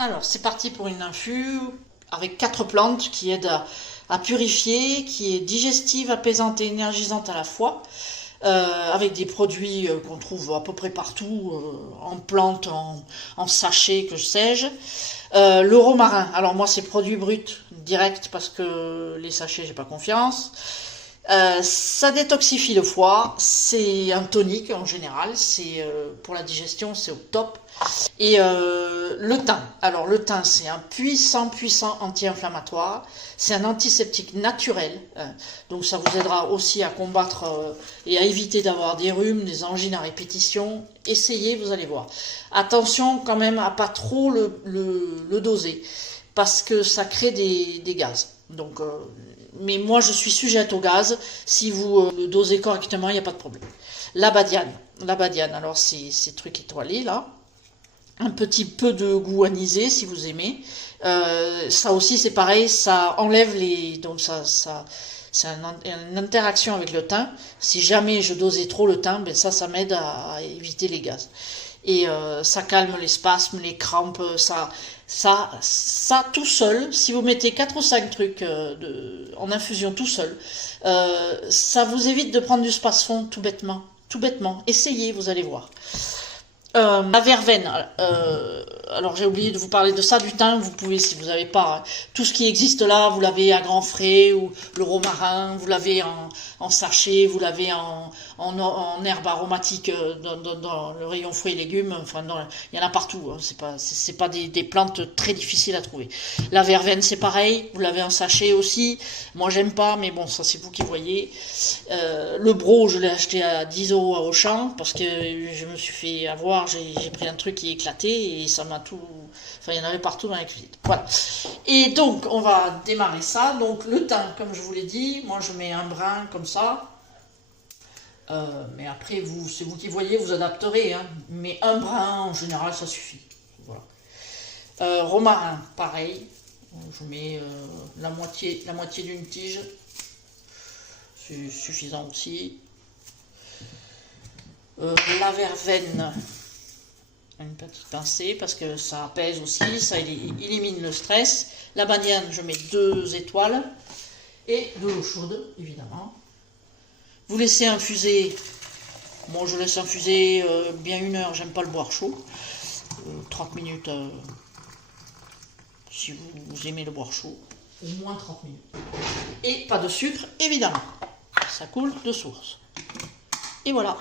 Alors, c'est parti pour une infus avec 4 plantes qui aident à purifier, qui est digestive, apaisante et énergisante à la fois, avec des produits qu'on trouve à peu près partout, en plantes, en sachets, que sais-je. Le romarin, alors moi c'est produit brut, direct, parce que les sachets j'ai pas confiance. Ça détoxifie le foie, c'est un tonique en général, c'est pour la digestion c'est au top. Et le thym, alors le thym c'est un puissant anti-inflammatoire, c'est un antiseptique naturel, donc ça vous aidera aussi à combattre et à éviter d'avoir des rhumes, des angines à répétition. Essayez, vous allez voir. Attention quand même à pas trop le doser, parce que ça crée des gaz. Donc mais moi je suis sujette au gaz, si vous le dosez correctement, il n'y a pas de problème. La badiane, alors c'est ces trucs étoilés là, un petit peu de goût anisé si vous aimez. Ça aussi c'est pareil, ça enlève les... Donc ça c'est une interaction avec le thym. Si jamais je dosais trop le thym, ben ça m'aide à éviter les gaz. Et ça calme les spasmes, les crampes, ça tout seul, si vous mettez 4 ou 5 trucs en infusion tout seul, ça vous évite de prendre du spasfon tout bêtement. Essayez, vous allez voir. La verveine, alors j'ai oublié de vous parler de ça, du thym, vous pouvez, si vous n'avez pas, tout ce qui existe là, vous l'avez à grands frais, ou le romarin, vous l'avez en sachet, vous l'avez en herbe aromatique dans le rayon fruits et légumes, enfin il y en a partout, hein, c'est pas des plantes très difficiles à trouver. La verveine c'est pareil, vous l'avez en sachet aussi, moi j'aime pas, mais bon ça c'est vous qui voyez. Le bro je l'ai acheté à 10 € à Auchan, parce que je me suis fait avoir, j'ai pris un truc qui est éclaté et ça m'a tout... Enfin, il y en avait partout dans les cuisines. Voilà. Et donc, on va démarrer ça. Donc, le thym, comme je vous l'ai dit, moi je mets un brin comme ça. Mais après, c'est vous qui voyez, vous adapterez. Hein. Mais un brin, en général, ça suffit. Voilà. Romarin, pareil. Je mets la moitié d'une tige. C'est suffisant aussi. La verveine, une petite pincée parce que ça apaise aussi, ça élimine le stress. La badiane, je mets 2 étoiles et de l'eau chaude évidemment. Vous laissez infuser, moi je laisse infuser bien 1 heure, j'aime pas le boire chaud. 30 minutes si vous aimez le boire chaud, au moins 30 minutes. Et pas de sucre évidemment, ça coule de source. Et voilà.